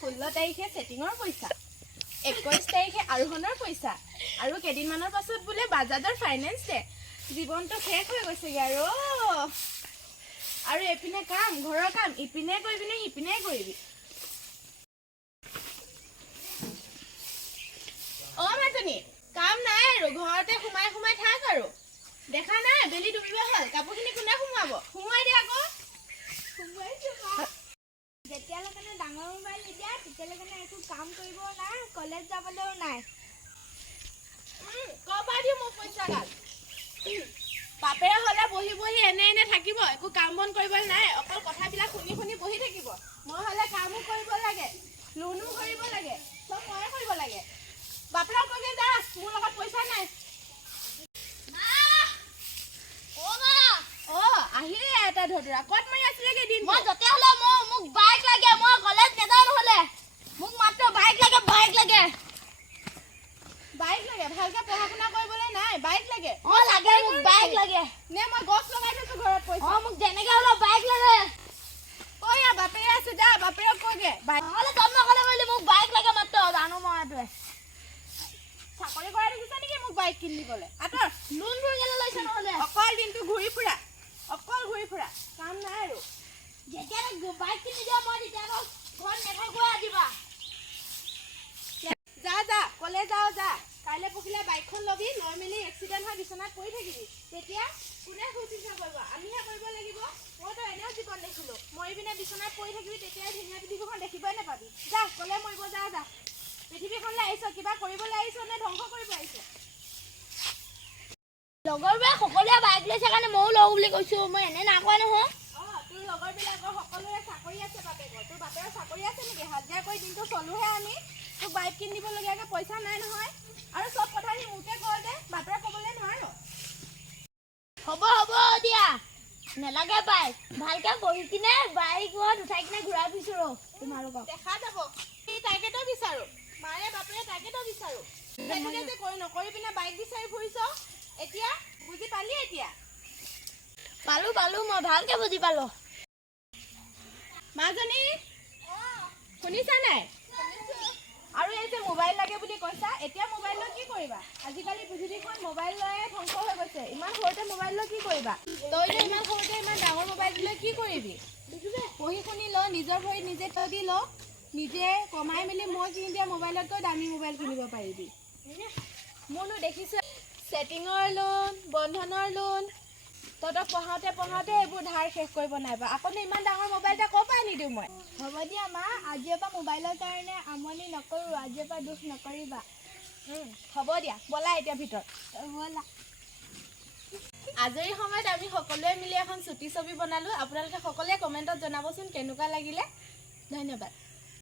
16 তাৰিখে সেটিংৰ পইচা 21 তাৰিখে আৰোহণৰ পইচা আৰু কেদিনমানৰ পাছত বোলে বাজাজৰ ফাইনেন্স ডে জীৱনটো শেষ হৈ গৈছেগে আৰু এপিনে কাম ঘৰৰ কাম ইপিনে কৰিবিনে সিপিনে কৰিবি অ মাজনী কাম নাই আৰু ঘৰতে সোমাই থাক আৰু দেখা নাই বেলি ডুবিব হ'ল কাপোৰখিনি কোনে সোমাব সোমাই দে আকৌ যেতিয়ালৈকে ডাঙৰ মোবাইল নিদিয়া তেতিয়ালৈকে একো কাম কৰিব নাই কলেজ যাবলৈও নাই কবা দিও মোক পইচা গাল বাপেৰে হ'লে বহি বহি এনে থাকিব একো কাম বন কৰিব নাই অকল কথাবিলাক শুনি বহি থাকিব মই হ'লে কামো কৰিব লাগে লোনো কৰিব লাগে চব ময়ে কৰিব লাগে বাপেৰক কগে যা মোৰ লগত পইচা নাই আহিলে এটা ধৰা ক'ত মাৰি আছিলেগে দিন মই যতে হলে মোক বাইক লাগে মই কলেজ নেযাওঁ নহলে মোক মাত্ৰ বাইক লাগে ভালকে পঢ়া শুনা কৰিবলৈ নাই বাইক লাগে লাগে মোক বাইক লাগে নে মই গছ লগাই থৈছো ঘৰত পইচা মোক যেনেকে হলে বাইক লাগে অয়া বাপেৰে আছে যা বাপেৰক কগে বাইক নহলে জন্ম কৰে বুলি মোক বাইক লাগে মাত্ৰ জানো মই এইটোৱে চাকৰি কৰা দেখিছা নেকি মোক বাইক কিনি দিবলৈ আতৰ লোন কেলে লৈছে নহলে অকল দিনটো ঘূৰি ফুৰা কাম নাই আৰু যেতিয়া বাইক কিনি দিয়া মই তেতিয়া ঘৰত নেথাকোৱে আজিবা যা কলে যা কাইলৈ পখিলে বাইকখন লবি লৈ মেলি এক্সিডেণ্ট হৈ বিচনাত পৰি থাকিবি তেতিয়া কোনে শুশ্ৰূষা কৰিব আমিহে কৰিব লাগিব মইতো এনেও জীৱন দেখিলো মৰি পিনে বিচনাত পৰি থাকিবি তেতিয়া ধুনীয়া পৃথিৱীখন দেখিবই নাপাবি যা কলে মৰিব যা পৃথিৱীখনলৈ আহিছ কিবা কৰিবলৈ আহিছ নে ধ্বংস কৰিব আহিছ লগৰবোৰে সকলোৱে বাইক লৈছে কাৰণে ময়ো লওঁ বুলি কৈছো মই এনে নাকোৱা নহয় তোৰ লগৰবিলাকৰ সকলোৰে চাকৰি আছে বাপেকৰ তোৰ বাপেৰৰ চাকৰি আছে নেকি হাজিৰা কৰি দিনটো চলোহে আমি তোক বাইক কিনি দিবলগীয়াকৈ পইচা নাই নহয় আৰু চব কথা সি মোকে কয় যে বাপেৰে ক'বলৈ নোৱাৰ হ'ব দিয়া নেলাগে বাইক ভালকে বহি কিনে বাইকত উঠাই কিনে ঘূৰাই ফুৰিছো ৰ তোমালোকক দেখা যাব সি তাকেতো বিচাৰো মাৰে বাপেৰে তাকেতো বিচাৰো সেইটোকে যে নকৰি পিনে বাইক বিচাৰি ফুৰিছ এতিয়া বুজি পালি এতিয়া পালো মই ভালকে বুজি পালো মাজনী শুনিছা নাই আৰু এই যে মোবাইল লাগে বুলি কৈছা এতিয়া মোবাইল লৈ কি কৰিবা আজিকালি পৃথিৱীখন মোবাইল লৈয়ে ধ্বংস হৈ গৈছে ইমান সৰুতে মোবাইল লৈ কি কৰিবা তই যে ইমান সৰুতে ইমান ডাঙৰ মোবাইল লৈ কি কৰিবি পঢ়ি শুনি ল নিজৰ ভৰিত নিজে তই দি ল নিজে কমাই মেলি মই কিনি দিয়া মোবাইলতকৈ দামী মোবাইল কিনিব পাৰিবি মোৰনো দেখিছো ছেটিঙৰ লোন বন্ধনৰ লোন তহঁতক পঢ়াওঁতে এইবোৰ ধাৰ শেষ কৰিব নাইবা আকৌ ইমান ডাঙৰ মোবাইল এটা ক'ৰ পৰা আনি দিওঁ মই হ'ব দিয়া মা আজিৰ পৰা মোবাইলৰ কাৰণে আমনি নকৰোঁ আজিৰ পৰা দুখ নকৰিবা হ'ব দিয়া ব'লা এতিয়া ভিতৰত ব'লা আজৰি সময়ত আমি সকলোৱে মিলি এখন চুটি ছবি বনালোঁ আপোনালোকে সকলোৱে কমেণ্টত জনাবচোন কেনেকুৱা লাগিলে ধন্যবাদ